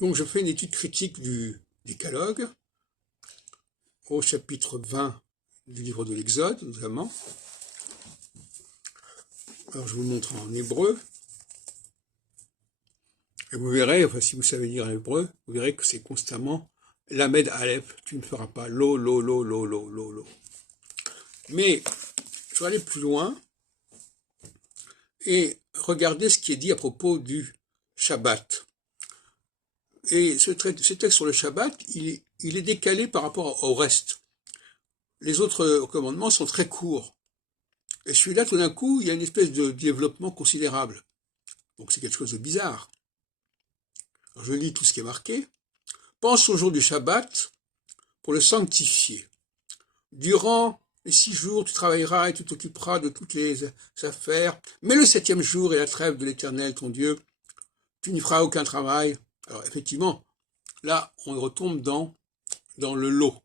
Donc je fais une étude critique du décalogue au chapitre 20 du livre de l'Exode notamment. Alors je vous le montre en hébreu. Et vous verrez, enfin si vous savez lire l'hébreu, vous verrez que c'est constamment Lamed Aleph, tu ne feras pas lo, lo, lo, lo, lo, lo, lo. Mais je vais aller plus loin et regarder ce qui est dit à propos du Shabbat. Et ce texte sur le Shabbat, il est décalé par rapport au reste. Les autres commandements sont très courts. Et celui-là, tout d'un coup, il y a une espèce de développement considérable. Donc c'est quelque chose de bizarre. Alors, je lis tout ce qui est marqué. Pense au jour du Shabbat pour le sanctifier. Durant les 6 jours, tu travailleras et tu t'occuperas de toutes les affaires. Mais le 7e jour est la trêve de l'Éternel, ton Dieu. Tu n'y feras aucun travail. Alors effectivement, là, on retombe dans le lot.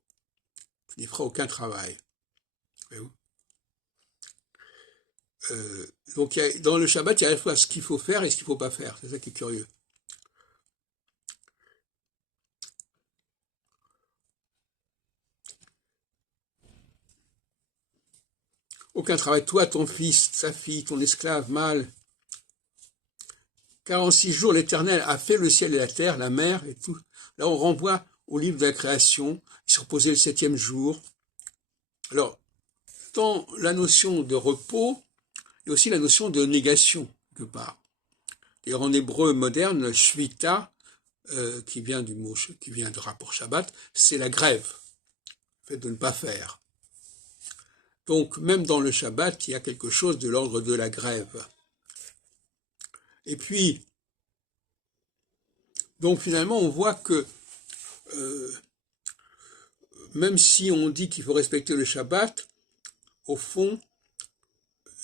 Tu n'y feras aucun travail. Donc dans le Shabbat, il y a à la fois ce qu'il faut faire et ce qu'il ne faut pas faire. C'est ça qui est curieux. Aucun travail, toi, ton fils, sa fille, ton esclave, mâle. Car en 6 jours, l'Éternel a fait le ciel et la terre, la mer et tout. Là, on renvoie au livre de la création. Il s'est reposé le 7e jour. Alors, dans la notion de repos, il y a aussi la notion de négation, quelque part. Et en hébreu moderne, shvita, qui vient du rapport Shabbat, c'est la grève, le fait de ne pas faire. Donc, même dans le Shabbat, il y a quelque chose de l'ordre de la grève. Et puis, donc finalement, on voit que même si on dit qu'il faut respecter le Shabbat, au fond,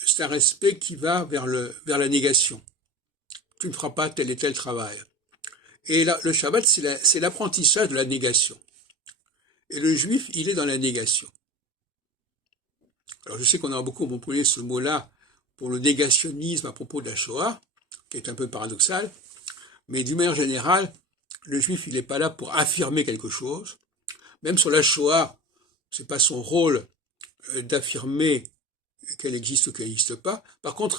c'est un respect qui va vers la négation. Tu ne feras pas tel et tel travail. Et là, le Shabbat, c'est l'apprentissage de la négation. Et le juif, il est dans la négation. Alors je sais qu'on a beaucoup employé ce mot-là pour le négationnisme à propos de la Shoah, qui est un peu paradoxal, mais d'une manière générale, le juif, il n'est pas là pour affirmer quelque chose. Même sur la Shoah, c'est pas son rôle d'affirmer qu'elle existe ou qu'elle n'existe pas. Par contre,